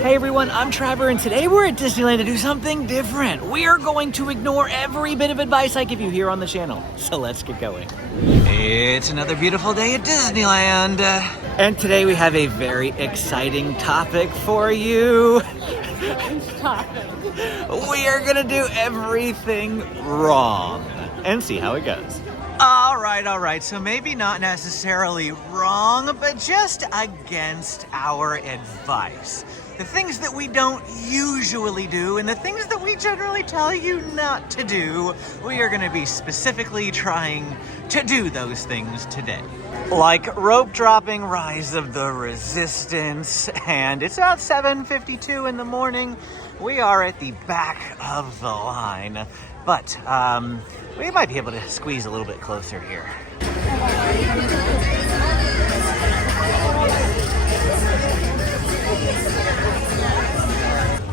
Hey everyone, I'm Trevor, and today we're at Disneyland to do something different. We are going to ignore every bit of advice I give you here on the channel. So let's get going. It's another beautiful day at Disneyland. And today we have a very exciting topic for you. We are gonna do everything wrong and see how it goes. All right. So maybe not necessarily wrong, but just against our advice. The things that we don't usually do and the things that we generally tell you not to do, we are going to be specifically trying to do those things today. Like rope dropping Rise of the Resistance, and it's about 7:52 in the morning. We are at the back of the line, but we might be able to squeeze a little bit closer here.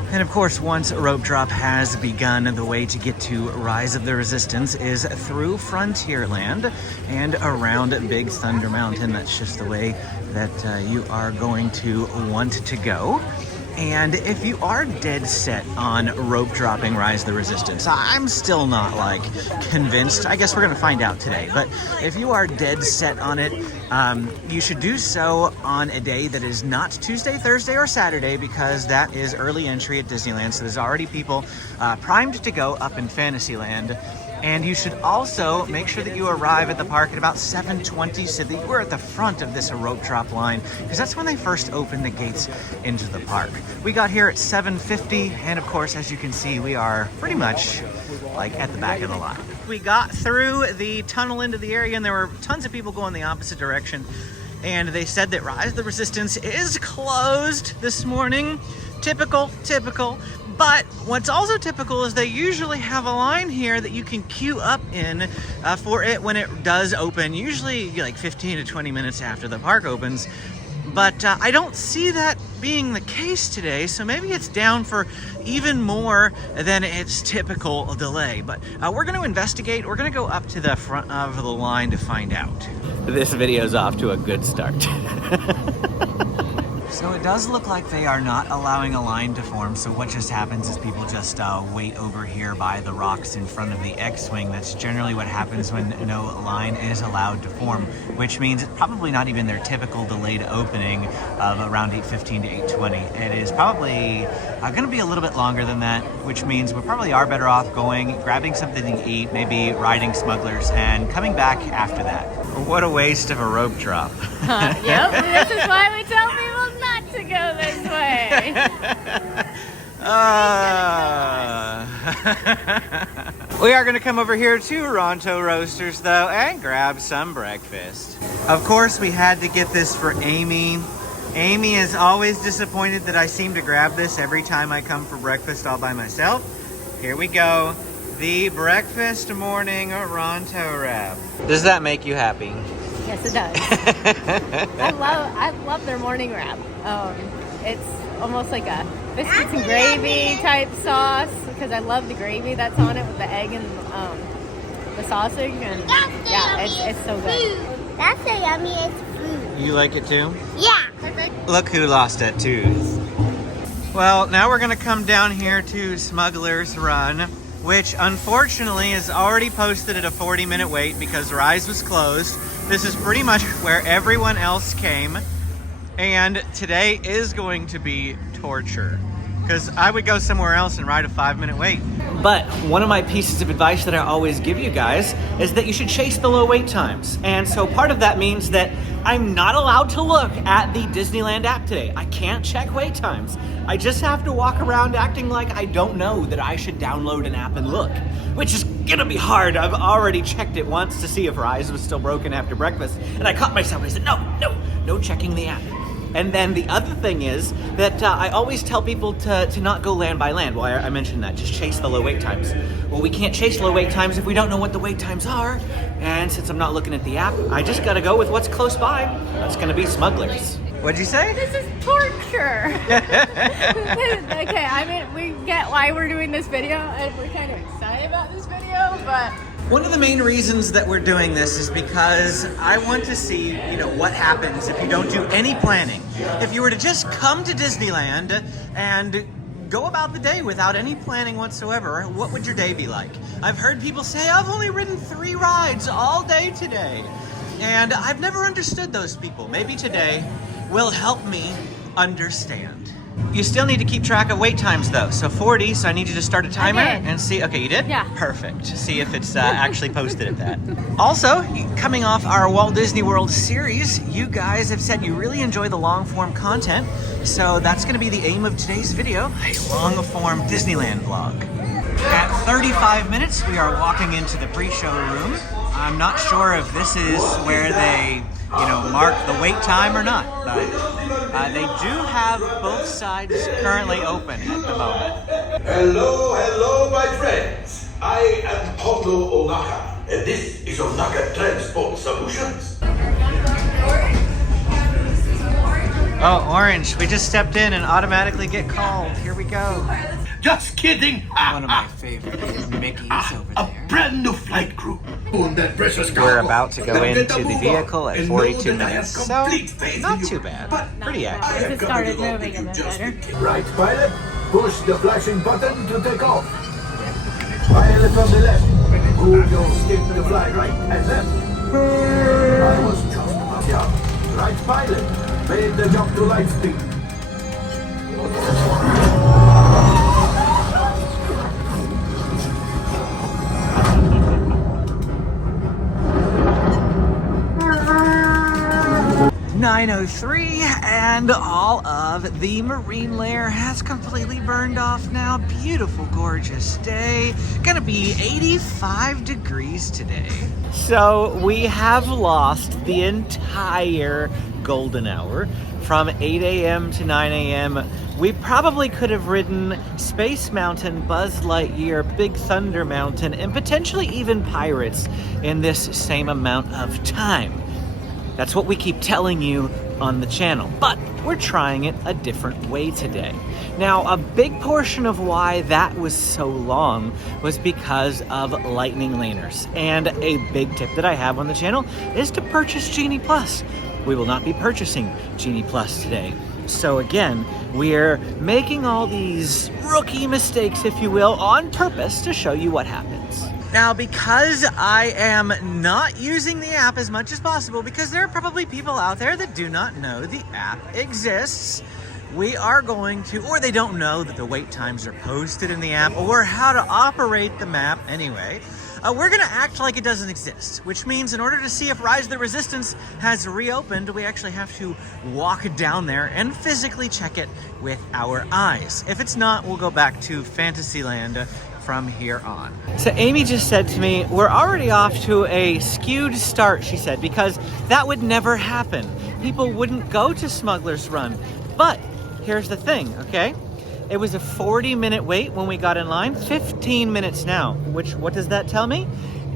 And of course, once a rope drop has begun, the way to get to Rise of the Resistance is through Frontierland and around Big Thunder Mountain. That's just the way that you are going to want to go. And if you are dead set on rope dropping Rise of the Resistance, I'm still not like convinced. I guess we're gonna find out today. But if you are dead set on it, you should do so on a day that is not Tuesday, Thursday, or Saturday, because that is early entry at Disneyland. So there's already people primed to go up in Fantasyland. And you should also make sure that you arrive at the park at about 7:20 so that we're at the front of this rope drop line, because that's when they first open the gates into the park. We got here at 7:50, and of course, as you can see, we are pretty much like at the back of the line. We got through the tunnel into the area, and there were tons of people going the opposite direction. And they said that Rise of the Resistance is closed this morning. Typical. But what's also typical is they usually have a line here that you can queue up in for it when it does open, usually like 15 to 20 minutes after the park opens. But I don't see that being the case today, so maybe it's down for even more than its typical delay. But we're going to investigate. We're going to go up to the front of the line to find out. This video's off to a good start. So it does look like they are not allowing a line to form, so what just happens is people just wait over here by the rocks in front of the X-Wing. That's generally what happens when no line is allowed to form, which means it's probably not even their typical delayed opening of around 8:15 to 8:20. It is probably going to be a little bit longer than that, which means we probably are better off going, grabbing something to eat, maybe riding Smugglers, and coming back after that. What a waste of a rope drop. Yep, this is why we tell people not to go this way. We are going to come over here to Ronto Roasters, though, and grab some breakfast. Of course, we had to get this for Amy. Amy is always disappointed that I seem to grab this every time I come for breakfast all by myself. Here we go. The breakfast morning Ronto wrap. Does that make you happy? Yes, it does. I love their morning wrap. It's almost like a biscuits and gravy type sauce, because I love the gravy that's on it with the egg and the sausage, and yeah, it's so good. That's so yummy. It's food. You like it too? Yeah. Look who lost a tooth. Well, now we're gonna come down here to Smuggler's Run, which unfortunately is already posted at a 40-minute wait because Rise was closed. This is pretty much where everyone else came, and today is going to be torture, because I would go somewhere else and ride a 5-minute wait. But one of my pieces of advice that I always give you guys is that you should chase the low wait times. And so part of that means that I'm not allowed to look at the Disneyland app today. I can't check wait times. I just have to walk around acting like I don't know that I should download an app and look, which is gonna be hard. I've already checked it once to see if Rise was still broken after breakfast, and I caught myself and I said, no checking the app. And then the other thing is that I always tell people to not go land by land. Well, I mentioned that, just chase the low wait times. Well, we can't chase low wait times if we don't know what the wait times are. And since I'm not looking at the app, I just gotta go with what's close by. That's gonna be Smugglers. What'd you say? This is torture. Okay, I mean, we get why we're doing this video, and we're kind of excited about this video, but One of the main reasons that we're doing this is because I want to see, what happens if you don't do any planning. If you were to just come to Disneyland and go about the day without any planning whatsoever, what would your day be like? I've heard people say, I've only ridden 3 rides all day today. And I've never understood those people. Maybe today will help me understand. You still need to keep track of wait times though. So 40, so I need you to start a timer and see. Okay, you did? Yeah. Perfect. See if it's actually posted at that. Also, coming off our Walt Disney World series, you guys have said you really enjoy the long form content. So that's going to be the aim of today's video, a long form Disneyland vlog. At 35 minutes, we are walking into the pre-show room. I'm not sure if this is where they mark the wait time or not, but they do have both sides currently open at the moment. Hello, my friends. I am Pablo Onaka, and this is Onaka Transport Solutions. Oh, Orange, we just stepped in and automatically get called. Here we go. Just kidding. One of my favorite is Mickey's over A there. brand new flight crew. On that precious cargo. We're about to go Then get into a the move vehicle on at and 42 know that I have minutes, so complete faith not in you. too bad. But Pretty I accurate. have It covered started it all moving if a you bit just better. begin. Right, pilot. Push the flashing button to take off. Pilot from the left. Hold your stick to fly right and left. I was just about yeah. Right, pilot. Made the jump to light speed. 9:03, and all of the marine layer has completely burned off now. Beautiful, gorgeous day. Gonna be 85 degrees today. So we have lost the entire golden hour from 8 a.m. to 9 a.m. We probably could have ridden Space Mountain, Buzz Lightyear, Big Thunder Mountain, and potentially even Pirates in this same amount of time. That's what we keep telling you on the channel, but we're trying it a different way today. Now, a big portion of why that was so long was because of Lightning Laners. And a big tip that I have on the channel is to purchase Genie Plus. We will not be purchasing Genie Plus today. So again, we're making all these rookie mistakes, if you will, on purpose to show you what happens. Now, because I am not using the app as much as possible, because there are probably people out there that do not know the app exists, we are going to, or they don't know that the wait times are posted in the app, or how to operate the map anyway. We're gonna act like it doesn't exist, which means in order to see if Rise of the Resistance has reopened, we actually have to walk down there and physically check it with our eyes. If it's not, we'll go back to Fantasyland from here on. So Amy just said to me, we're already off to a skewed start, she said, because that would never happen. People wouldn't go to Smuggler's Run. But here's the thing, okay? It was a 40-minute wait when we got in line, 15 minutes now, which, what does that tell me?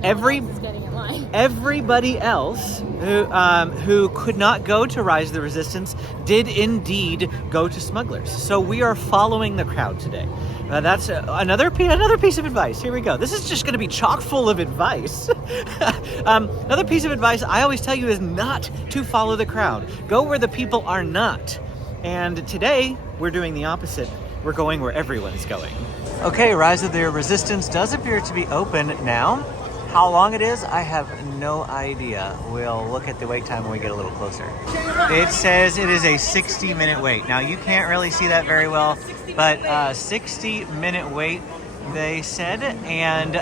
Everybody else who could not go to Rise of the Resistance did indeed go to Smugglers. So we are following the crowd today. That's another piece of advice. Here we go. This is just going to be chock full of advice. Another piece of advice I always tell you is not to follow the crowd. Go where the people are not. And today, we're doing the opposite. We're going where everyone's going. Okay, Rise of the Resistance does appear to be open now. How long it is, I have no idea. We'll look at the wait time when we get a little closer. It says it is a 60-minute wait. Now, you can't really see that very well, but 60-minute wait, they said, and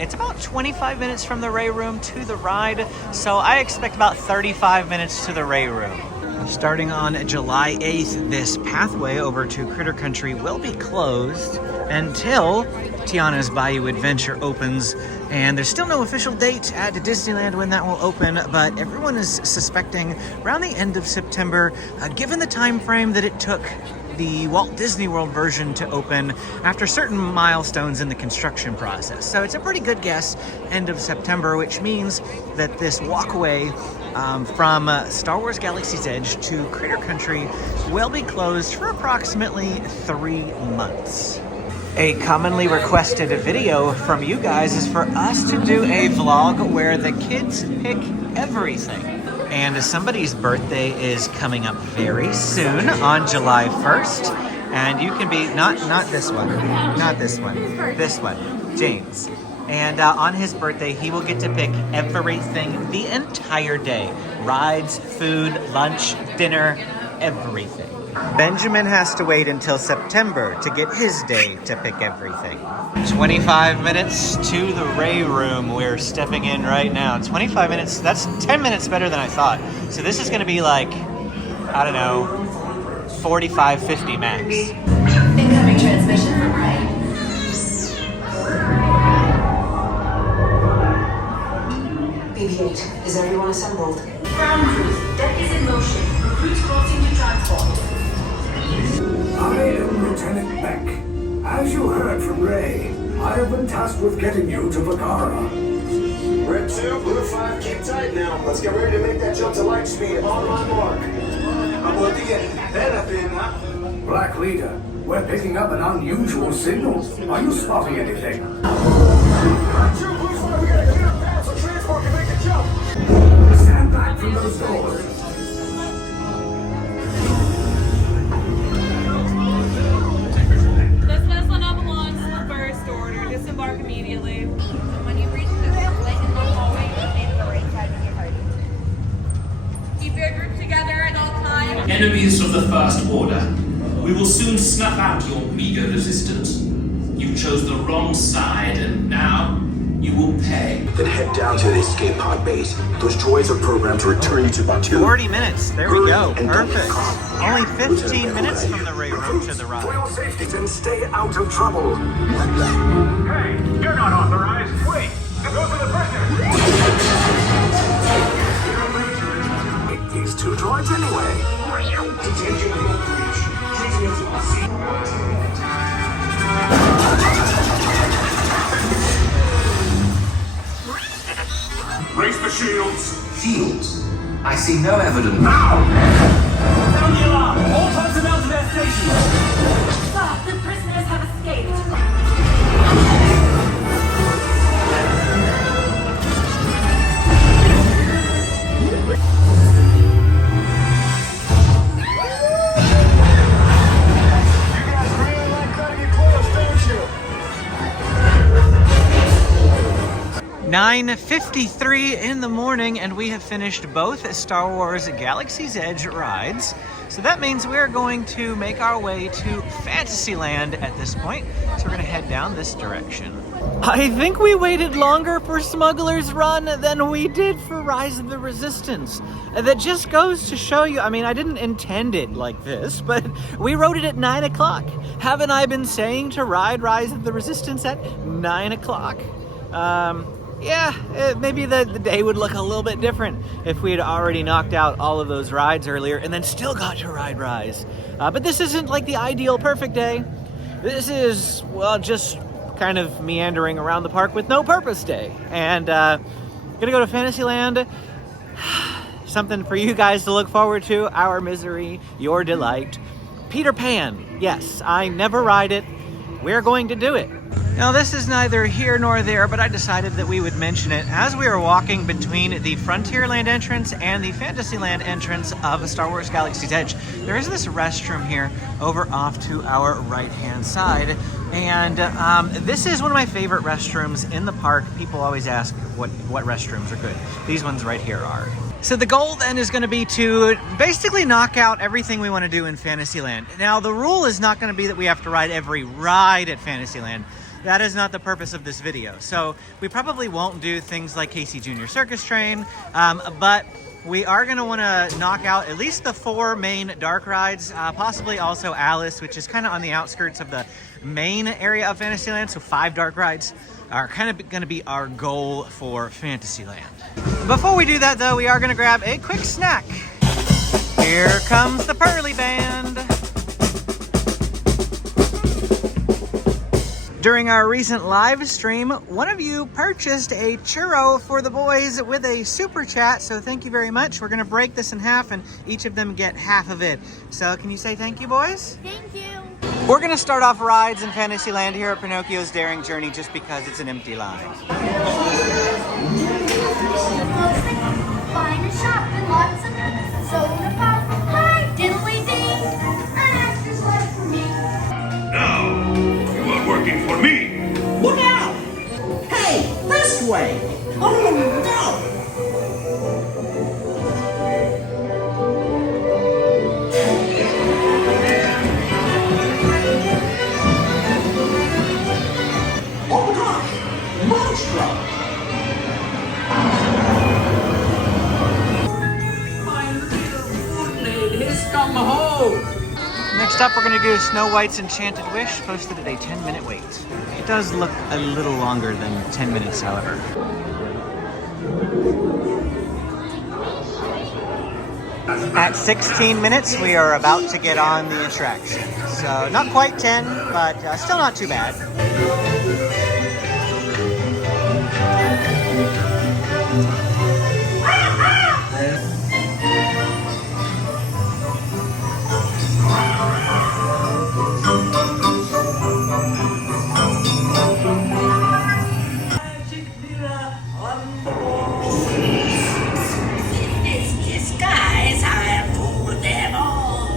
it's about 25 minutes from the Ray Room to the ride, so I expect about 35 minutes to the Ray Room. Starting on July 8th, this pathway over to Critter Country will be closed until Tiana's Bayou Adventure opens, and there's still no official date at Disneyland when that will open, but everyone is suspecting around the end of September, given the time frame that it took the Walt Disney World version to open after certain milestones in the construction process. So it's a pretty good guess, end of September, which means that this walkway from Star Wars Galaxy's Edge to Critter Country will be closed for approximately 3 months. A commonly requested video from you guys is for us to do a vlog where the kids pick everything. And somebody's birthday is coming up very soon on July 1st. And you can be, not this one, not this one, this one, James. And on his birthday, he will get to pick everything the entire day. Rides, food, lunch, dinner, everything. Benjamin has to wait until September to get his day to pick everything. 25 minutes to the Ray Room. We're stepping in right now. 25 minutes, that's 10 minutes better than I thought. So this is gonna be like, I don't know, 45, 50 max. Incoming transmission from Ray. BB-8, is everyone assembled? Ground crew, deck is in motion. Recruits crossing to transport. I am Lieutenant Beck. As you heard from Ray, I have been tasked with getting you to Bagara. Red 2, Blue 5, keep tight now. Let's get ready to make that jump to light speed on my mark. Black Leader, we're picking up an unusual signal. Are you spotting anything? Red 2, Blue 5, we gotta clear a path so transport can make the jump. Stand back from those doors. This vessel now belongs to the first order. Disembark immediately. When you reach the split in the hallway, you need the right side of your party. Keep your group together at all times. Enemies of the First Order, we will soon snuff out your meager resistance. You chose the wrong side, and now you will pay. Then head down to the escape pod base. Those droids are programmed to return you to Batu. 40 minutes, there we go, And don't perfect. call. Only 15 minutes from the Ray Room to the For ride. your safety, then stay out of trouble. Hey, you're not authorized. Wait, those are the prisoners. Take these two droids anyway. Raise the shields. Shields? I see no evidence. Now! Sound the alarm! All personnel to their stations! Sir, the prisoners have escaped. You guys really like cutting your clothes, don't you? 9:53 in the morning, and we have finished both Star Wars Galaxy's Edge rides. So that means we're going to make our way to Fantasyland at this point. So we're gonna head down this direction. I think we waited longer for Smuggler's Run than we did for Rise of the Resistance. That just goes to show you, I mean, I didn't intend it like this, but we rode it at 9 o'clock. Haven't I been saying to ride Rise of the Resistance at 9 o'clock? Yeah, maybe the day would look a little bit different if we had already knocked out all of those rides earlier and then still got to ride Rise. But this isn't like the ideal perfect day. This is, well, just kind of meandering around the park with no purpose day. And gonna go to Fantasyland. Something for you guys to look forward to. Our misery, your delight. Peter Pan. Yes, I never ride it. We're going to do it. Now this is neither here nor there, but I decided that we would mention it as we were walking between the Frontierland entrance and the Fantasyland entrance of Star Wars Galaxy's Edge. There is this restroom here over off to our right-hand side, and this is one of my favorite restrooms in the park. People always ask what restrooms are good. These ones right here are. So the goal then is going to be to basically knock out everything we want to do in Fantasyland. Now the rule is not going to be that we have to ride every ride at Fantasyland. That is not the purpose of this video. So we probably won't do things like Casey Jr. Circus Train, but we are going to want to knock out at least the 4 main dark rides, possibly also Alice, which is kind of on the outskirts of the main area of Fantasyland. So 5 dark rides are kind of going to be our goal for Fantasyland. Before we do that though, we are going to grab a quick snack. Here comes the Pearly Band. During our recent live stream, one of you purchased a churro for the boys with a super chat, so thank you very much. We're gonna break this in half and each of them get half of it. So can you say thank you, boys? Thank you. We're gonna start off rides in Fantasyland here at Pinocchio's Daring Journey just because it's an empty line. Find a shop and lots of soda pop. Hi, diddly dee. An extra slice for me. Now, you are working for me. Look out! Hey, this way! Oh no! Oh gosh! Monstro! My little footmaid has come home! Next up, we're gonna do Snow White's Enchanted Wish, posted at a 10-minute wait. It does look a little longer than 10 minutes, however. At 16 minutes, we are about to get on the attraction. So not quite 10, but still not too bad. Magic mirror on the wall. It's disguise, I'll fool them all.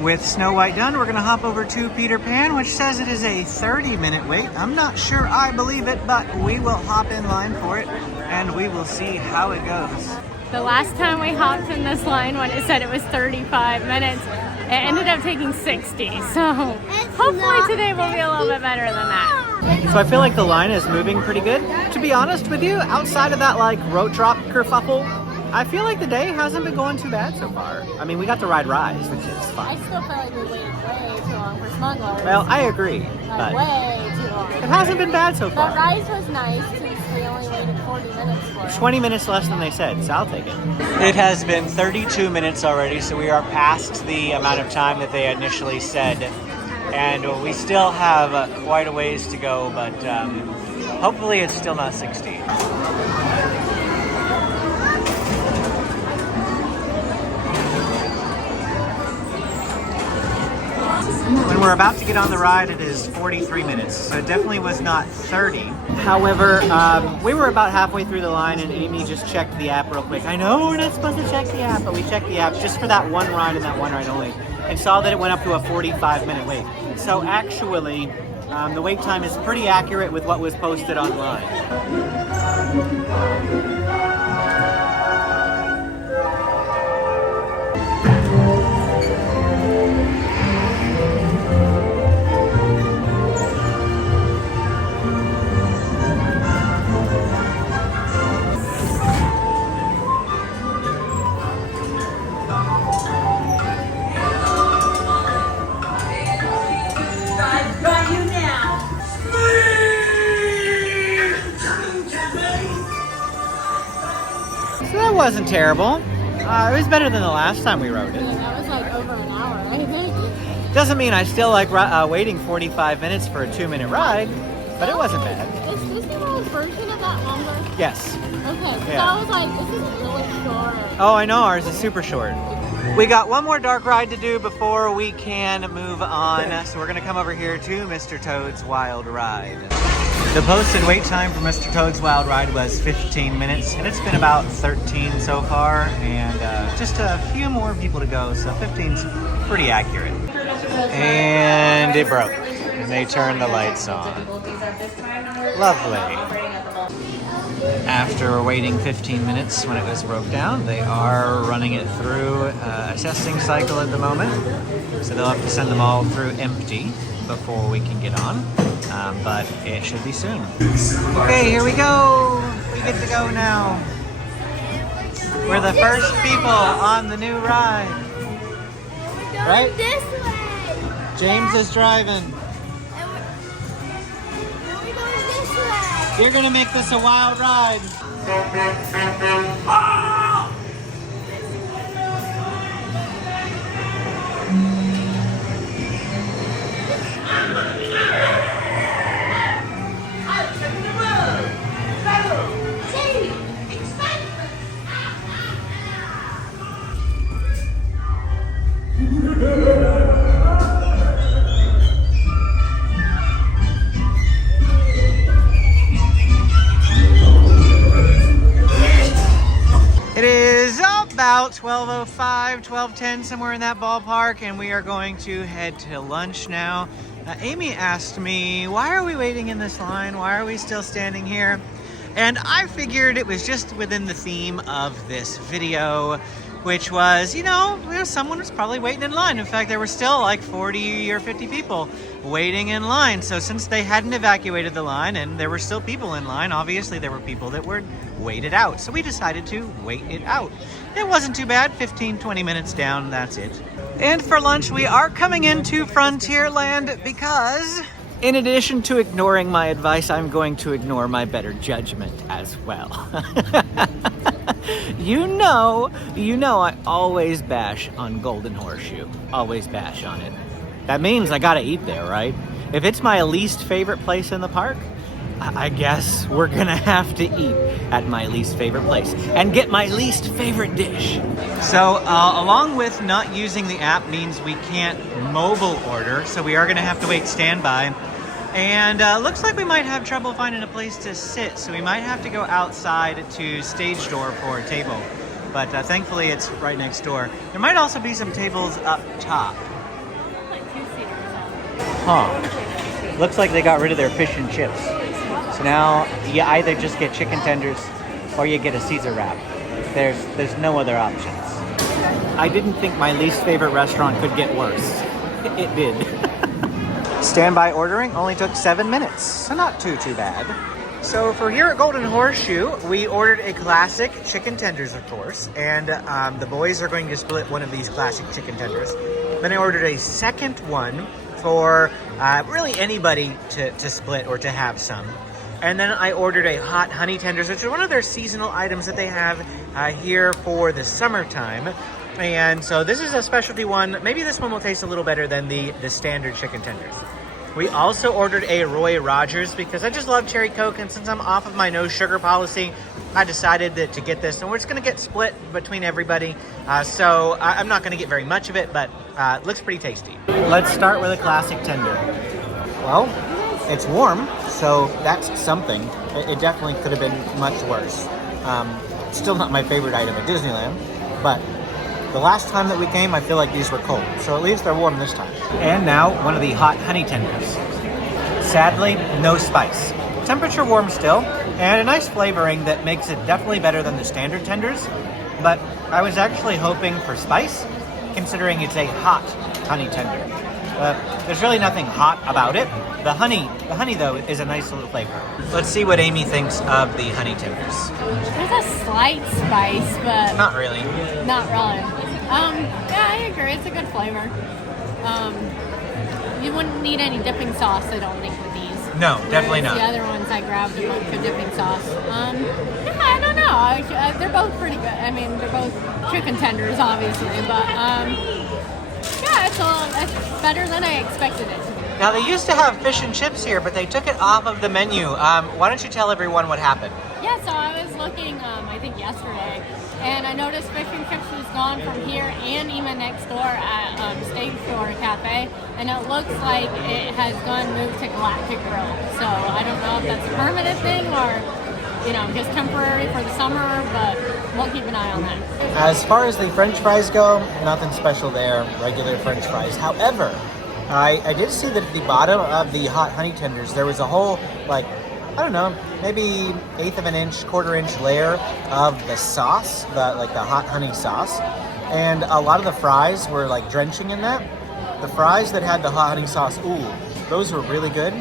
With Snow White done, we're gonna hop over to Peter Pan, which says it is a 30-minute wait. I'm not sure I believe it, but we will hop in line for it and we will see how it goes. The last time we hopped in this line when it said it was 35 minutes, it ended up taking 60. So hopefully today will be a little bit better than that. So I feel like the line is moving pretty good. To be honest with you, outside of that like road drop kerfuffle, I feel like the day hasn't been going too bad so far. I mean, we got to ride Rise, which is I fun. still feel like we waited way too long for Smugglers. Well, I agree, Like, but way too long. it hasn't been bad so But far. Rise was nice since we only waited 40 minutes for it. 20 minutes less than they said, so I'll take it. It has been 32 minutes already, so we are past the amount of time that they initially said. And we still have quite a ways to go, but hopefully it's still not 60. When we're about to get on the ride, it is 43 minutes, so it definitely was not 30. However, we were about halfway through the line and Amy just checked the app real quick. I know we're not supposed to check the app, but we checked the app just for that one ride and that one ride only, and saw that it went up to a 45-minute wait. So actually, the wait time is pretty accurate with what was posted online. I've got you now. So that wasn't terrible. It was better than the last time we rode it. That was like over an hour, I think. Doesn't mean I still like waiting 45 minutes for a 2-minute ride, but it wasn't bad. Is Disneyland's version of that longer? Yes. Okay, so Yeah. I was like, this is really short. Oh, I know, ours is super short. We got one more dark ride to do before we can move on, so we're gonna come over here to Mr. Toad's Wild Ride. The posted wait time for Mr. Toad's Wild Ride was 15 minutes, and it's been about 13 so far, and just a few more people to go, so 15's pretty accurate. And it broke, and they turned the lights on. Lovely. After waiting 15 minutes when it was broke down, they are running it through a testing cycle at the moment. So they'll have to send them all through empty before we can get on, but it should be soon. Okay, here we go. We get to go now. We're the first people on the new ride. Right? This way. James is driving. We're going this way. You're gonna make this a wild ride. about 12:05, 12:10, somewhere in that ballpark, and we are going to head to lunch now. Amy asked me, why are we waiting in this line? Why are we still standing here? And I figured it was just within the theme of this video, which was, someone was probably waiting in line. In fact, there were still like 40 or 50 people waiting in line. So since they hadn't evacuated the line and there were still people in line, obviously there were people that were waited out. So we decided to wait it out. It wasn't too bad, 15, 20 minutes down, that's it. And for lunch, we are coming into Frontierland because, in addition to ignoring my advice, I'm going to ignore my better judgment as well. You know, I always bash on Golden Horseshoe. Always bash on it. That means I gotta eat there, right? If it's my least favorite place in the park, I guess we're gonna have to eat at my least favorite place and get my least favorite dish. So along with not using the app means we can't mobile order, so we are gonna have to wait standby. And looks like we might have trouble finding a place to sit, so we might have to go outside to stage door for a table. But thankfully it's right next door. There might also be some tables up top. Huh. Looks like they got rid of their fish and chips. So now you either just get chicken tenders or you get a Caesar wrap. There's no other options. I didn't think my least favorite restaurant could get worse. It did. Standby ordering only took 7 minutes, so not too bad. So for here at Golden Horseshoe, we ordered a classic chicken tenders, of course, and the boys are going to split one of these classic chicken tenders. Then I ordered a second one for really anybody to split or to have some. And then I ordered a hot honey tenders, which is one of their seasonal items that they have here for the summertime. And so this is a specialty one. Maybe this one will taste a little better than the standard chicken tenders. We also ordered a Roy Rogers because I just love cherry Coke, and since I'm off of my no sugar policy, I decided to get this, and we're just gonna get split between everybody. So I'm not gonna get very much of it, but it looks pretty tasty. Let's start with a classic tender. Well, it's warm, so that's something. It definitely could have been much worse. Still not my favorite item at Disneyland, but the last time that we came, I feel like these were cold, so at least they're warm this time. And now, one of the hot honey tenders. Sadly, no spice. Temperature warm still, and a nice flavoring that makes it definitely better than the standard tenders, but I was actually hoping for spice, considering it's a hot honey tender. There's really nothing hot about it. The honey though, is a nice little flavor. Let's see what Amy thinks of the honey tenders. There's a slight spice, but Not really. Not really. Yeah, I agree. It's a good flavor. You wouldn't need any dipping sauce, I don't think, with these. No, definitely not. The other ones I grabbed with the dipping sauce. Yeah, I don't know. They're both pretty good. I mean, they're both chicken tenders, obviously, but yeah, it's better than I expected it to be. Now, they used to have fish and chips here, but they took it off of the menu. Why don't you tell everyone what happened? Yeah, so I was looking, I think yesterday, and I noticed fish and chips was gone from here and even next door at Stage Door Cafe, and it looks like it has moved to Galactic Grill. So I don't know if that's a permanent thing or, just temporary for the summer, but we'll keep an eye on that. As far as the French fries go, nothing special there, regular French fries. However, I did see that at the bottom of the hot honey tenders, there was a whole, I don't know, maybe 1/8 of an inch, 1/4 inch layer of the sauce, the hot honey sauce. And a lot of the fries were drenching in that. The fries that had the hot honey sauce, those were really good.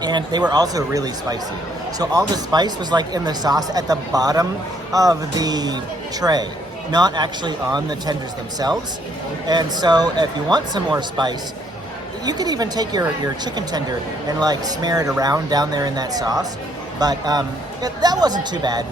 And they were also really spicy. So all the spice was in the sauce at the bottom of the tray, not actually on the tenders themselves. And so if you want some more spice, you could even take your chicken tender and smear it around down there in that sauce. But that wasn't too bad.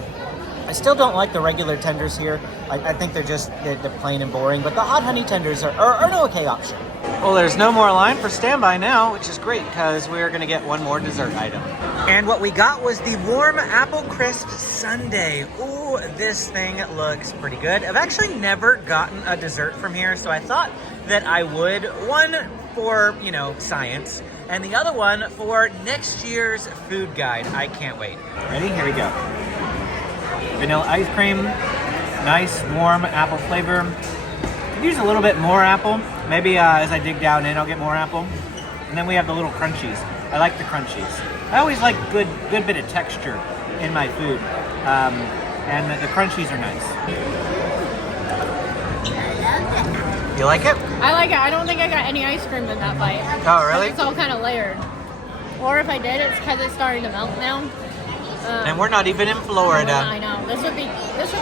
I still don't like the regular tenders here. I think they're plain and boring. But the hot honey tenders are an okay option. Well, there's no more line for standby now, which is great because we're going to get one more dessert item. And what we got was the warm apple crisp sundae. Ooh, this thing looks pretty good. I've actually never gotten a dessert from here, so I thought that I would. One for, science, and the other one for next year's food guide. I can't wait. Ready? Here we go. Vanilla ice cream, Nice, warm apple flavor. Could use a little bit more apple. Maybe as I dig down in, I'll get more apple. And then we have the little crunchies. I like the crunchies. I always like good bit of texture in my food. And the crunchies are nice. You like it? I like it. I don't think I got any ice cream in that bite. Oh, really? It's all kind of layered. Or if I did, it's because it's starting to melt now. And we're not even in Florida. I know. This would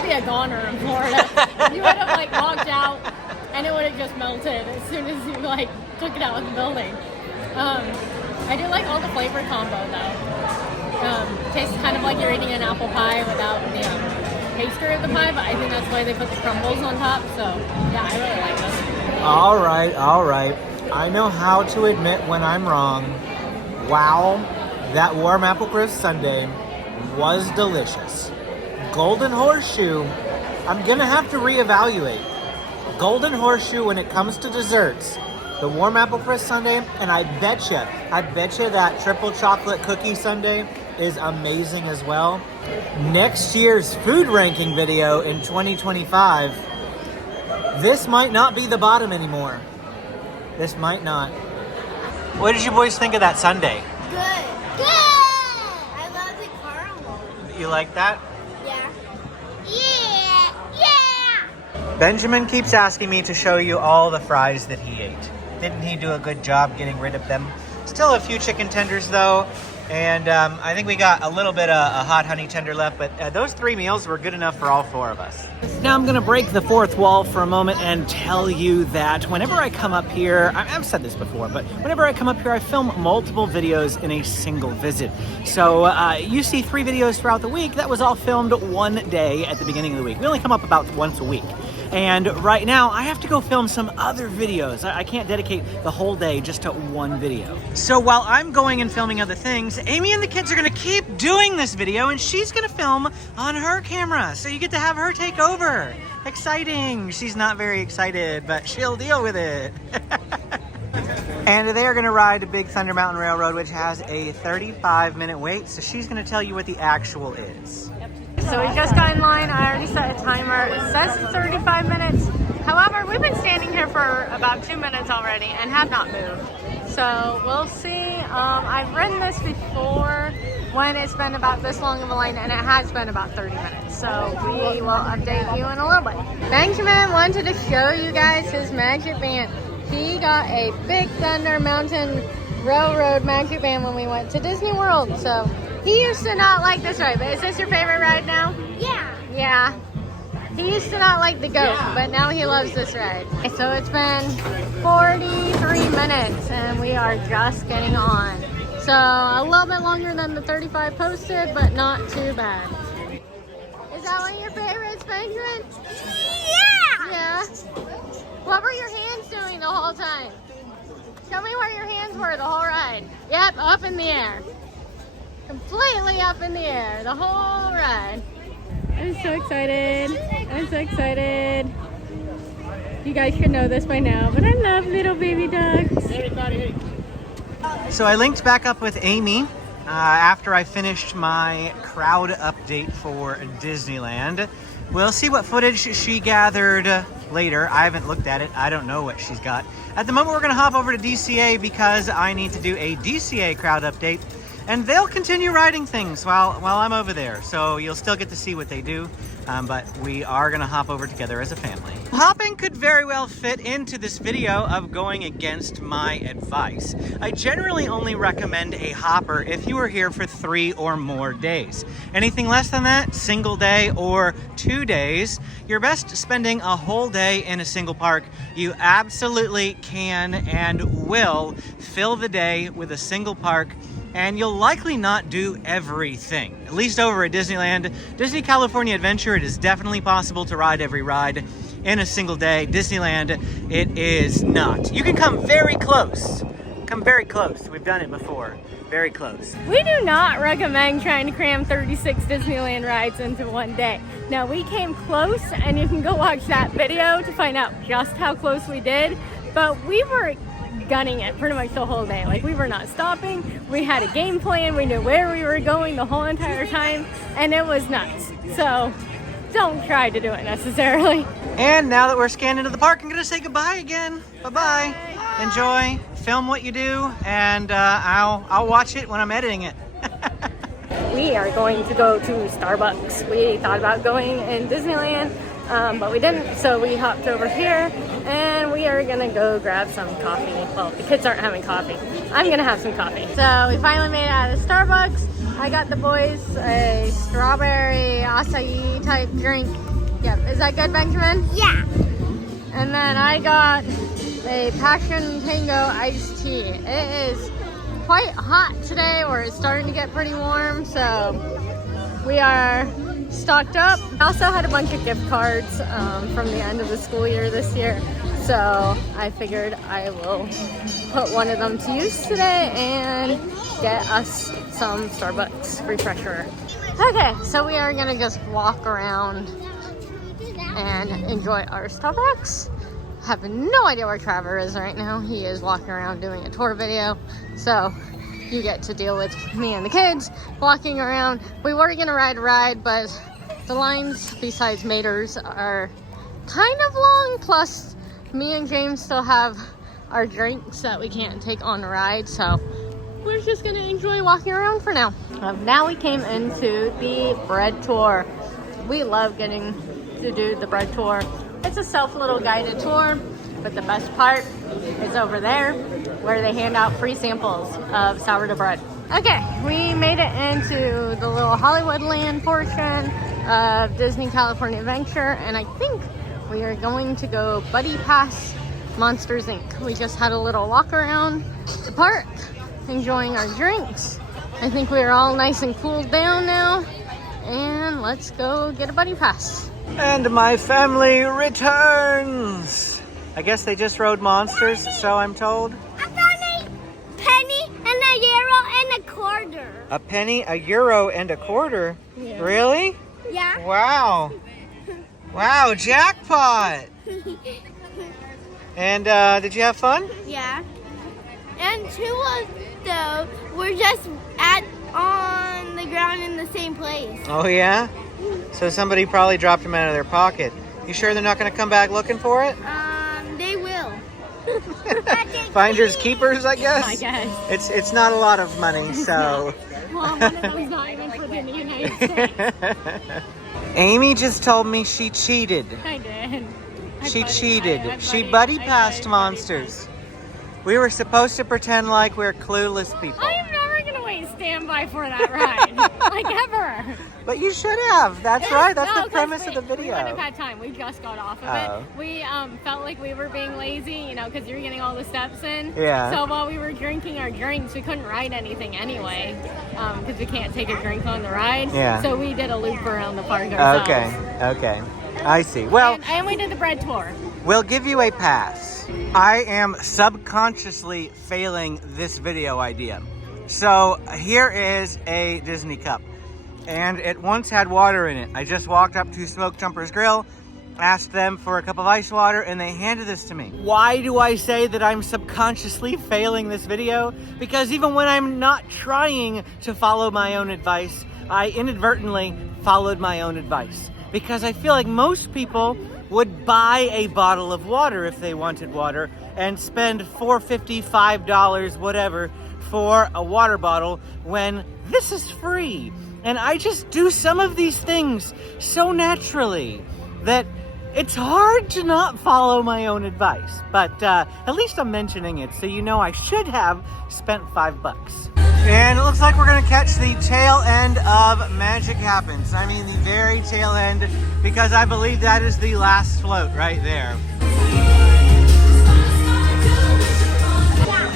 be a goner in Florida. You would have like walked out and it would have just melted as soon as you like took it out of the building. I do like all the flavor combo though. Tastes kind of like you're eating an apple pie without the pastry of the pie, but I think that's why they put the crumbles on top. So yeah, I really like this. All right. I know how to admit when I'm wrong. Wow, that warm apple crisp sundae was delicious. Golden Horseshoe, I'm gonna have to reevaluate. Golden Horseshoe when it comes to desserts, the warm apple crisp sundae, and I betcha that triple chocolate cookie sundae is amazing as well. Next year's food ranking video in 2025, this might not be the bottom anymore. This might not. What did you boys think of that sundae? Good. I love the caramel. You like that? Yeah. Benjamin keeps asking me to show you all the fries that he ate. Didn't he do a good job getting rid of them? Still a few chicken tenders though, and I think we got a little bit of a hot honey tender left, but those 3 meals were good enough for all 4 of us. Now I'm gonna break the fourth wall for a moment and tell you that whenever I come up here, I've said this before, but whenever I come up here, I film multiple videos in a single visit. So you see 3 videos throughout the week. That was all filmed one day at the beginning of the week. We only come up about once a week. And right now, I have to go film some other videos. I can't dedicate the whole day just to one video. So while I'm going and filming other things, Amy and the kids are gonna keep doing this video, and she's gonna film on her camera. So you get to have her take over. Exciting. She's not very excited, but she'll deal with it. And they are gonna ride a Big Thunder Mountain Railroad, which has a 35-minute wait. So she's gonna tell you what the actual is. So we just got in line. I already set a timer. It says 35 minutes. However, we've been standing here for about 2 minutes already and have not moved. So we'll see. I've ridden this before when it's been about this long of a line, and it has been about 30 minutes. So we will update you in a little bit. Benjamin wanted to show you guys his magic band. He got a Big Thunder Mountain Railroad magic band when we went to Disney World. So he used to not like this ride, but is this your favorite ride now? Yeah. Yeah. He used to not like the goat, but now he loves this ride. So it's been 43 minutes and we are just getting on. So a little bit longer than the 35 posted, but not too bad. Is that one of your favorites, Benjamin? Yeah. Yeah. What were your hands doing the whole time? Show me where your hands were the whole ride. Yep, up in the air. Completely up in the air, the whole ride. I'm so excited. I'm so excited. You guys should know this by now, but I love little baby ducks. So I linked back up with Amy after I finished my crowd update for Disneyland. We'll see what footage she gathered later. I haven't looked at it. I don't know what she's got. At the moment, we're gonna hop over to DCA because I need to do a DCA crowd update. And they'll continue riding things while I'm over there. So you'll still get to see what they do, but we are gonna hop over together as a family. Hopping could very well fit into this video of going against my advice. I generally only recommend a hopper if you are here for 3 or more days. Anything less than that, single day or 2 days, you're best spending a whole day in a single park. You absolutely can and will fill the day with a single park, and you'll likely not do everything. At least over at Disneyland. Disney California Adventure, it is definitely possible to ride every ride in a single day. Disneyland, it is not. You can come very close. Come very close. We've done it before. Very close. We do not recommend trying to cram 36 Disneyland rides into one day. Now, we came close, and you can go watch that video to find out just how close we did, but we were gunning it pretty much the whole day. Like, we were not stopping. We had a game plan. We knew where we were going the whole entire time, and it was nuts. So don't try to do it necessarily. And now that we're scanned into the park, I'm gonna say goodbye again. Bye-bye. Enjoy, film what you do, and I'll watch it when I'm editing it. We are going to go to Starbucks. We thought about going in Disneyland, but we didn't, so we hopped over here, and we are gonna go grab some coffee. Well, the kids aren't having coffee. I'm gonna have some coffee. So we finally made it out of Starbucks. I got the boys a strawberry acai type drink. Yep, is that good, Benjamin? Yeah. And then I got a passion tango iced tea. It is quite hot today, or it's starting to get pretty warm, so we are stocked up. I also had a bunch of gift cards from the end of the school year this year, so I figured I will put one of them to use today and get us some Starbucks refresher. Okay, so we are gonna just walk around and enjoy our Starbucks. Have no idea where Trevor is right now. He is walking around doing a tour video, so you get to deal with me and the kids walking around. We were gonna ride a ride, but the lines besides Mater's are kind of long, plus me and James still have our drinks that we can't take on the ride, so we're just gonna enjoy walking around for now. Now we came into the bread tour. We love getting to do the bread tour. It's a little guided tour, but the best part is over there where they hand out free samples of sourdough bread. Okay, we made it into the little Hollywoodland portion of Disney California Adventure, and I think we are going to go Buddy Pass Monsters Inc. We just had a little walk around the park, enjoying our drinks. I think we are all nice and cooled down now, and let's go get a Buddy Pass. And my family returns. I guess they just rode Monsters, so I'm told. I found a penny and a euro and a quarter. A penny, a euro, and a quarter? Yeah. Really? Yeah. Wow. Wow, jackpot. And did you have fun? Yeah. And two of those were just on the ground in the same place. Oh, yeah? So somebody probably dropped them out of their pocket. You sure they're not going to come back looking for it? They will. Finders keepers, I guess? I guess. It's not a lot of money, so... Well, one of them's not even for the United States. Amy just told me she cheated. I did. She cheated. She buddy passed Monsters. We were supposed to pretend like we're clueless people. I am never going to wait standby for that ride. Like, ever. But you should have. That's right. That's No, the premise of the We video. wouldn't have had time. We just got off of Oh. it. We felt like we were being lazy, you know, because you're getting all the steps in. Yeah. So while we were drinking our drinks, we couldn't ride anything anyway, because we can't take a drink on the ride. Yeah. So we did a loop around the park ourselves. Okay. I see. Well, And we did the bread tour. we'll give you a pass. I am subconsciously failing this video idea. So here is a Disney cup, and it once had water in it. I just walked up to Smoke Jumper's Grill, asked them for a cup of ice water, and they handed this to me. Why do I say that I'm subconsciously failing this video? Because even when I'm not trying to follow my own advice, I inadvertently followed my own advice. Because I feel like most people would buy a bottle of water if they wanted water and spend $4.50, $5, whatever, for a water bottle when this is free. And I just do some of these things so naturally that it's hard to not follow my own advice. But at least I'm mentioning it so you know I should have spent $5. And it looks like we're gonna catch the tail end of Magic Happens. I mean the very tail end, because I believe that is the last float right there.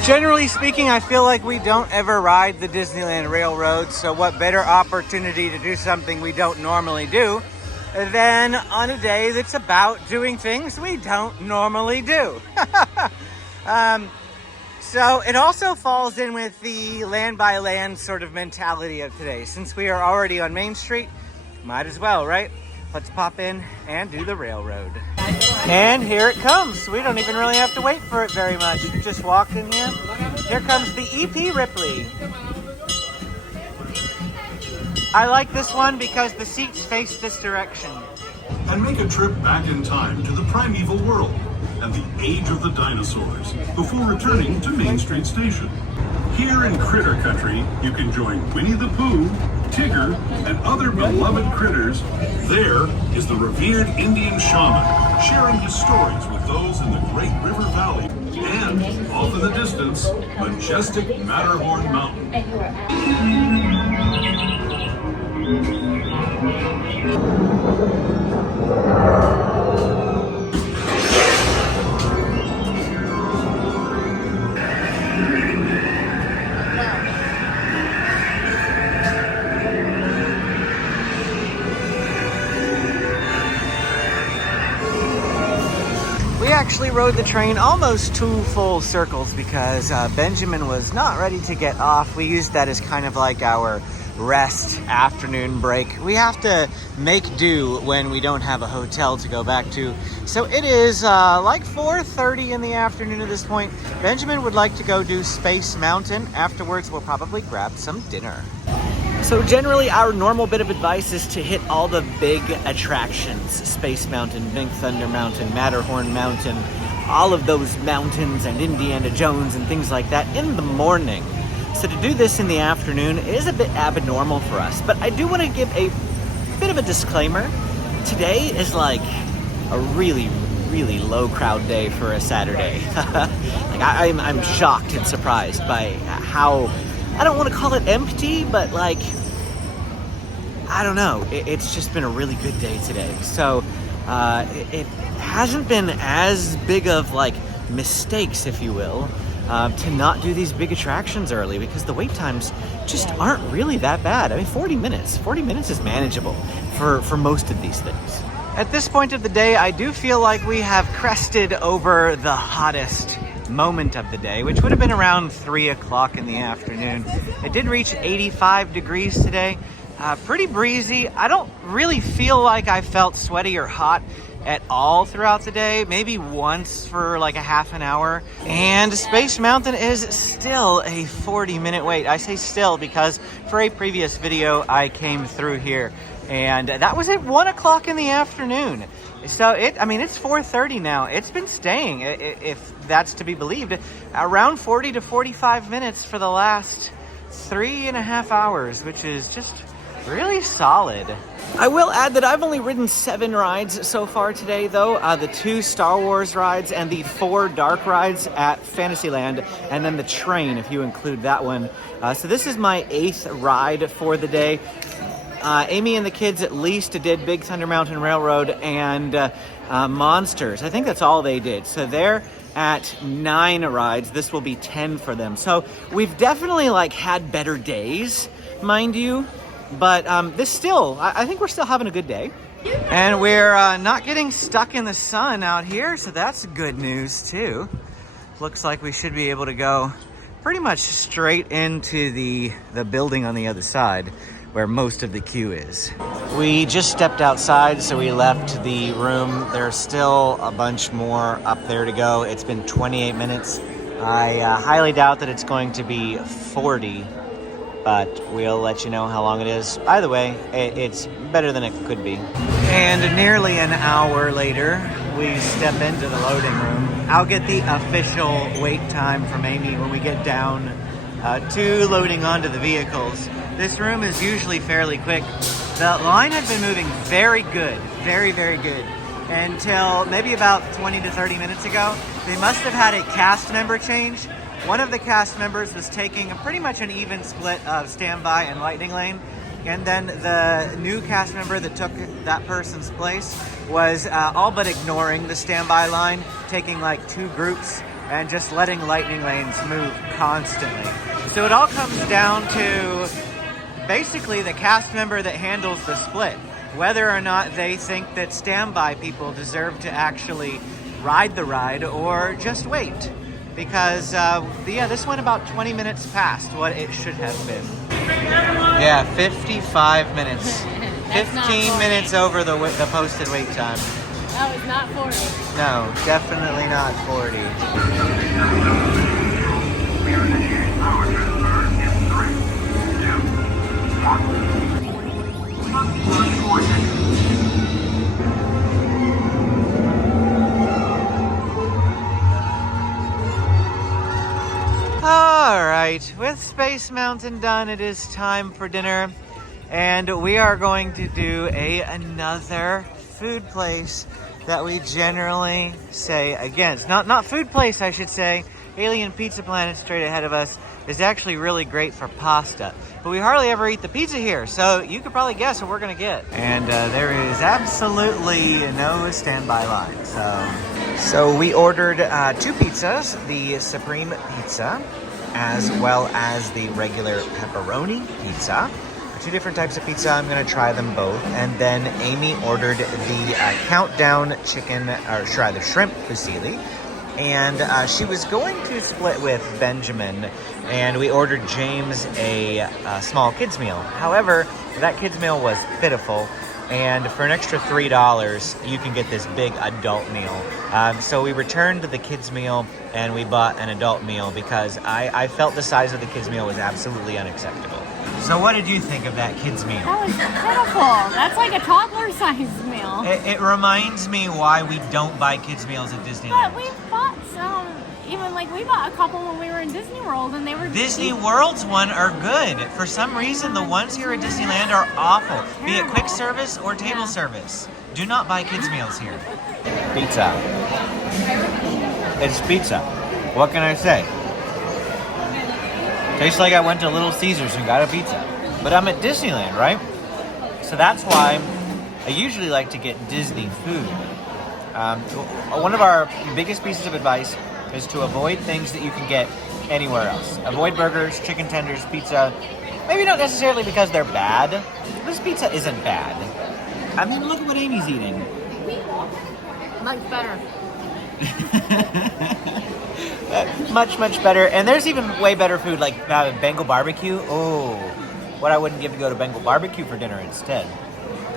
Generally speaking, I feel like we don't ever ride the Disneyland Railroad, so what better opportunity to do something we don't normally do than on a day that's about doing things we don't normally do. So it also falls in with the land by land sort of mentality of today. Since we are already on Main Street, might as well, right? Let's pop in and do the railroad. And here it comes. We don't even really have to wait for it very much. We just walked in here. Here comes the EP Ripley. I like this one because the seats face this direction. and make a trip back in time to the primeval world and the age of the dinosaurs before returning to Main Street Station. Here in Critter Country, you can join Winnie the Pooh, Tigger, and other beloved critters. There is the revered Indian shaman, sharing his stories with those in the Great River Valley. And, off in the distance, majestic Matterhorn Mountain. We actually rode the train almost 2 full circles because Benjamin was not ready to get off. We used that as kind of like our rest afternoon break. We have to make do when we don't have a hotel to go back to. So it is like 4:30 in the afternoon at this point. Benjamin would like to go do Space Mountain. Afterwards, we'll probably grab some dinner. So generally our normal bit of advice is to hit all the big attractions. Space Mountain, Big Thunder Mountain, Matterhorn Mountain, all of those mountains and Indiana Jones and things like that in the morning. So to do this in the afternoon is a bit abnormal for us. But I do want to give a bit of a disclaimer. Today is like a really low crowd day for a Saturday. Like I'm shocked and surprised by how, I don't want to call it empty, but like, I don't know. It's just been a really good day today. So it hasn't been as big of like mistakes, if you will, to not do these big attractions early because the wait times just aren't really that bad. I mean, 40 minutes. 40 minutes is manageable for most of these things. At this point of the day, I do feel like we have crested over the hottest moment of the day, which would have been around 3 o'clock in the afternoon. It did reach 85 degrees today. Pretty breezy. I don't really feel like I felt sweaty or hot at all throughout the day, maybe once for like a half an hour. And Space Mountain is still a 40-minute wait. I say still because for a previous video I came through here and that was at 1 o'clock in the afternoon. So it's 4:30 now. It's been staying, if that's to be believed, around 40 to 45 minutes for the last 3.5 hours, which is just really solid. I will add that I've only ridden 7 rides so far today, though. The 2 Star Wars rides and the 4 dark rides at Fantasyland, and then the train, if you include that one. So this is my 8th ride for the day. Amy and the kids at least did Big Thunder Mountain Railroad and Monsters. I think that's all they did. So they're at 9 rides. This will be 10 for them. So we've definitely like had better days, mind you. But this still, I think we're still having a good day. And we're not getting stuck in the sun out here, so that's good news too. Looks like we should be able to go pretty much straight into the building on the other side where most of the queue is. We just stepped outside, so we left the room. There's still a bunch more up there to go. It's been 28 minutes. I highly doubt that it's going to be 40. But we'll let you know how long it is. Either way, it's better than it could be. And nearly an hour later, we step into the loading room. I'll get the official wait time from Amy when we get down to loading onto the vehicles. This room is usually fairly quick. The line had been moving very good, very good, until maybe about 20 to 30 minutes ago. They must have had a cast member change. One of the cast members was taking pretty much an even split of standby and lightning lane. And then the new cast member that took that person's place was all but ignoring the standby line, taking like 2 groups and just letting lightning lanes move constantly. So it all comes down to basically the cast member that handles the split, whether or not they think that standby people deserve to actually ride the ride or just wait. Because, this went about 20 minutes past what it should have been. Yeah, 55 minutes. 15 minutes over the posted wait time. That was not 40. No, definitely not 40. We are initiating power transfer in 3, 2, 1. All right, with Space Mountain done, it is time for dinner. And we are going to do another food place that we generally say against. Not food place, I should say. Alien Pizza Planet straight ahead of us is actually really great for pasta. But we hardly ever eat the pizza here, so you could probably guess what we're gonna get. And there is absolutely no standby line. So we ordered 2 pizzas, the Supreme Pizza, as well as the regular pepperoni pizza. 2 different types of pizza. I'm gonna try them both. And then Amy ordered the Countdown chicken, or rather shrimp fusilli. And she was going to split with Benjamin, and we ordered James a small kids meal. However, that kids meal was pitiful, and for an extra $3, you can get this big adult meal. So we returned the kids meal, and we bought an adult meal because I felt the size of the kids meal was absolutely unacceptable. So what did you think of that kids meal? That was pitiful. That's like a toddler-sized meal. It reminds me why we don't buy kids meals at Disneyland. But we bought some, even like we bought a couple when we were in Disney World, and they were Disney World's one are good. For some reason, the ones here at Disneyland are awful. Be it quick service or table service. Do not buy kids meals here. Pizza. It's pizza. What can I say? Tastes like I went to Little Caesars and got a pizza. But I'm at Disneyland, right? So that's why I usually like to get Disney food. One of our biggest pieces of advice is to avoid things that you can get anywhere else. Avoid burgers, chicken tenders, pizza. Maybe not necessarily because they're bad. This pizza isn't bad. I mean, look at what Amy's eating. much better. Much better. And there's even way better food like Bengal barbecue. Oh, what I wouldn't give to go to Bengal barbecue for dinner instead.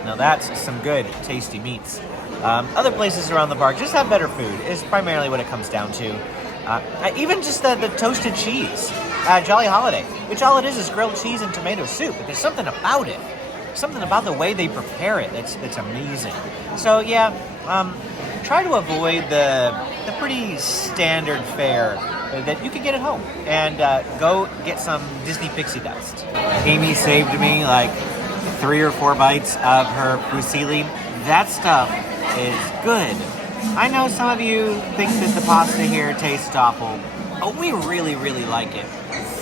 Now that's some good tasty meats. Other places around the park just have better food is primarily what it comes down to. Even just the toasted cheese. Jolly Holiday, which all it is grilled cheese and tomato soup, but there's something about it. Something about the way they prepare it that's amazing. So yeah, try to avoid the pretty standard fare that you can get at home, and go get some Disney pixie dust. Amy saved me like 3 or 4 bites of her fusilli. That stuff is good. I know some of you think that the pasta here tastes awful. Oh, we really like it.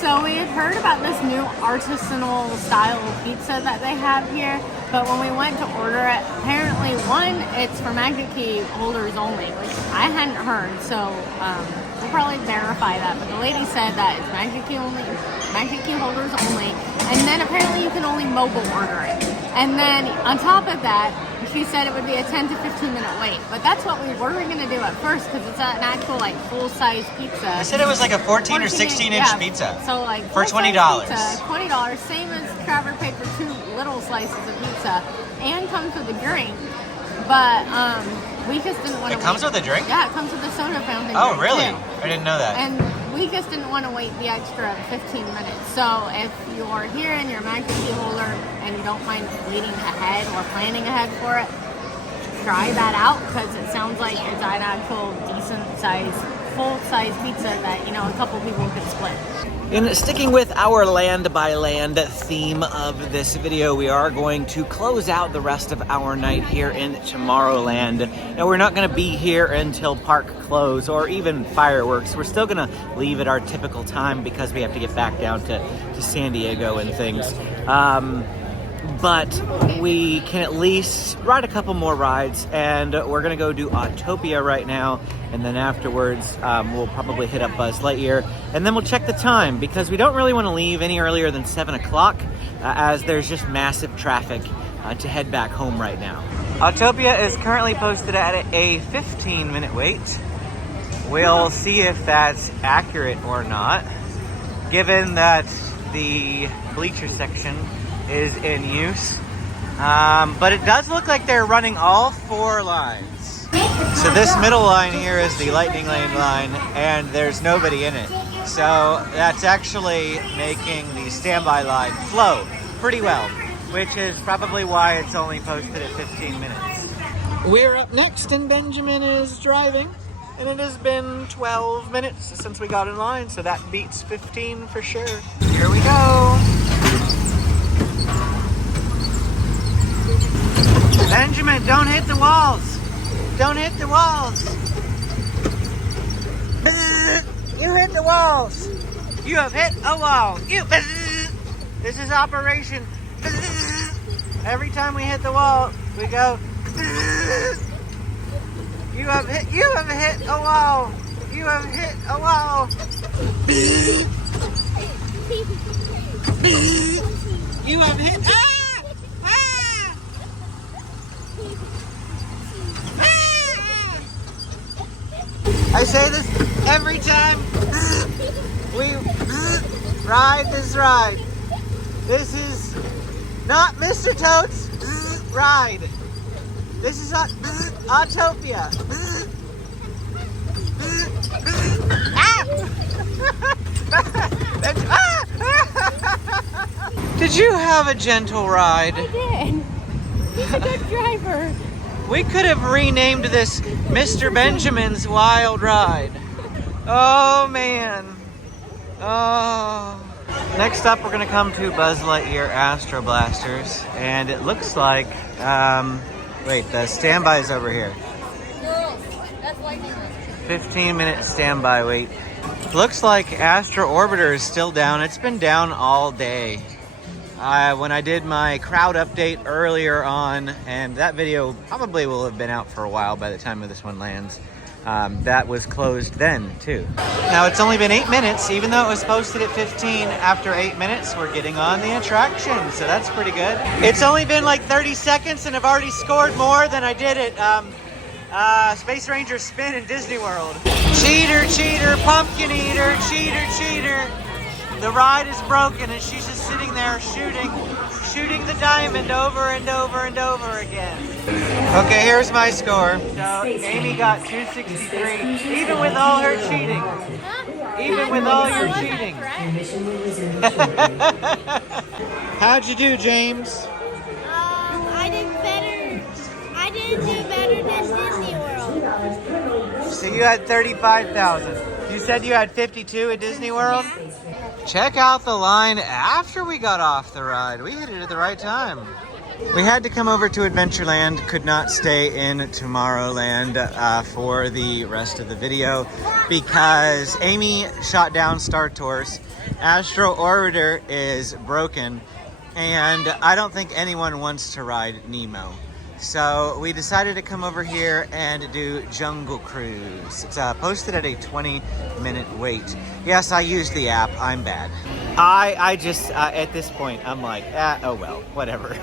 So we had heard about this new artisanal style pizza that they have here, but when we went to order it, apparently one, it's for magnet key holders only, which I hadn't heard, so we'll probably verify that. But the lady said that it's magnet key holders only, and then apparently you can only mobile order it. And then on top of that, she said it would be a 10 to 15 minute wait, but that's what we were going to do at first because it's an actual like full-size pizza. I said it was like a 14 or 16-inch pizza. So like for $20. Pizza, $20, same as Trevor paid for 2 little slices of pizza, and comes with a drink. But we just didn't want to. It comes with a drink? Yeah, it comes with a soda fountain. Oh, really? Too. I didn't know that. And we just didn't want to wait the extra 15 minutes. So if you are here and you're a magnet key holder and you don't mind waiting ahead or planning ahead for it, try that out because it sounds like it's an actual decent size, full size pizza that, you know, a couple people could split. In sticking with our land by land theme of this video, we are going to close out the rest of our night here in Tomorrowland. Now, we're not going to be here until park close or even fireworks. We're still going to leave at our typical time because we have to get back down to San Diego and things. But we can at least ride a couple more rides, and we're going to go do Autopia right now, and then afterwards we'll probably hit up Buzz Lightyear, and then we'll check the time because we don't really want to leave any earlier than 7 o'clock as there's just massive traffic to head back home right now. Autopia is currently posted at a 15-minute wait. We'll see if that's accurate or not, given that the bleacher section is in use, but it does look like they're running all 4 lines. So this middle line here is the Lightning Lane line, and there's nobody in it. So that's actually making the standby line flow pretty well, which is probably why it's only posted at 15 minutes. We're up next, and Benjamin is driving. And it has been 12 minutes since we got in line, so that beats 15 for sure. Here we go. Benjamin, don't hit the walls. Don't hit the walls. You hit the walls. You have hit a wall. This is operation. Every time we hit the wall, we go. You have hit a wall. You have hit a wall. You have hit. I say this every time we ride this ride. This is not Mr. Toad's ride. This is Autopia. Did you have a gentle ride? I did. He's a good driver. We could have renamed this Mr. Benjamin's Wild Ride. Oh man. Oh. Next up, we're gonna come to Buzz Lightyear Astro Blasters, and it looks like, wait, the standby is over here. 15-minute standby wait. Looks like Astro Orbiter is still down. It's been down all day. When I did my crowd update earlier on, and that video probably will have been out for a while by the time this one lands, that was closed then too. Now it's only been 8 minutes, even though it was posted at 15. After 8 minutes, we're getting on the attraction, so that's pretty good. It's only been like 30 seconds and I've already scored more than I did at Space Ranger Spin in Disney World. Cheater, cheater, pumpkin eater, cheater, cheater. The ride is broken and she's just sitting there shooting the diamond over and over and over again. Okay, here's my score. So Amy got 263, even with all her cheating. Even with all your cheating. How'd you do, James? I did better. I didn't do better than Disney World. So you had 35,000. You said you had 52 at Disney World? Check out the line after we got off the ride. We hit it at the right time. We had to come over to Adventureland, could not stay in Tomorrowland for the rest of the video because Amy shot down Star Tours, Astro Orbiter is broken, and I don't think anyone wants to ride Nemo. So we decided to come over here and do Jungle Cruise. It's posted at a 20-minute wait. Yes, I used the app. I'm bad. I just, at this point, I'm like, oh well, whatever.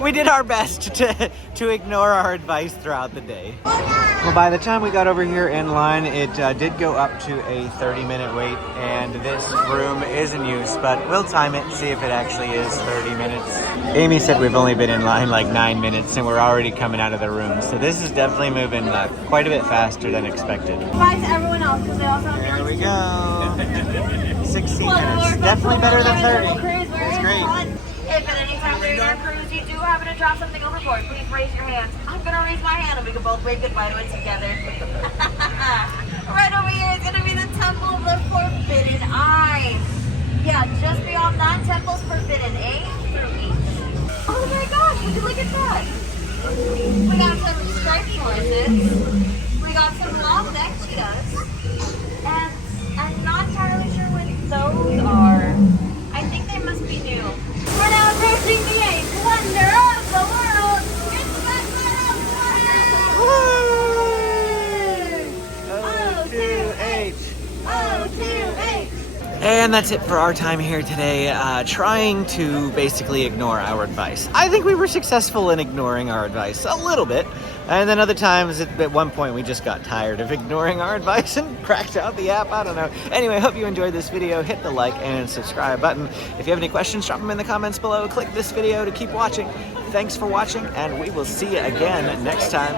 We did our best to ignore our advice throughout the day. Well, by the time we got over here in line, it did go up to a 30-minute wait, and this room is in use, but we'll time it, see if it actually is 30 minutes. Amy said we've only been in line like 9 minutes, and we're already coming out of the room, so this is definitely moving quite a bit faster than expected. Bye to everyone else, because they also have There we go. 16 minutes. Definitely better than 30. It's great. If at any time during your cruise you do happen to drop something overboard, please raise your hand. I'm going to raise my hand and we can both wave goodbye to it together. Right over here is going to be the Temple of the Forbidden Eyes. Yeah, just beyond that, temple's forbidden, A through E. Oh my gosh, would you look at that? We got some striped horses. We got some long neck cheetahs. And I'm not entirely sure what those are. I think they must be new. We're now approaching the 8th wonder of the world. It's O2H. O2H. And that's it for our time here today, trying to basically ignore our advice. I think we were successful in ignoring our advice a little bit. And then other times, at one point, we just got tired of ignoring our advice and cracked out the app. I don't know. Anyway, hope you enjoyed this video. Hit the like and subscribe button. If you have any questions, drop them in the comments below. Click this video to keep watching. Thanks for watching, and we will see you again next time.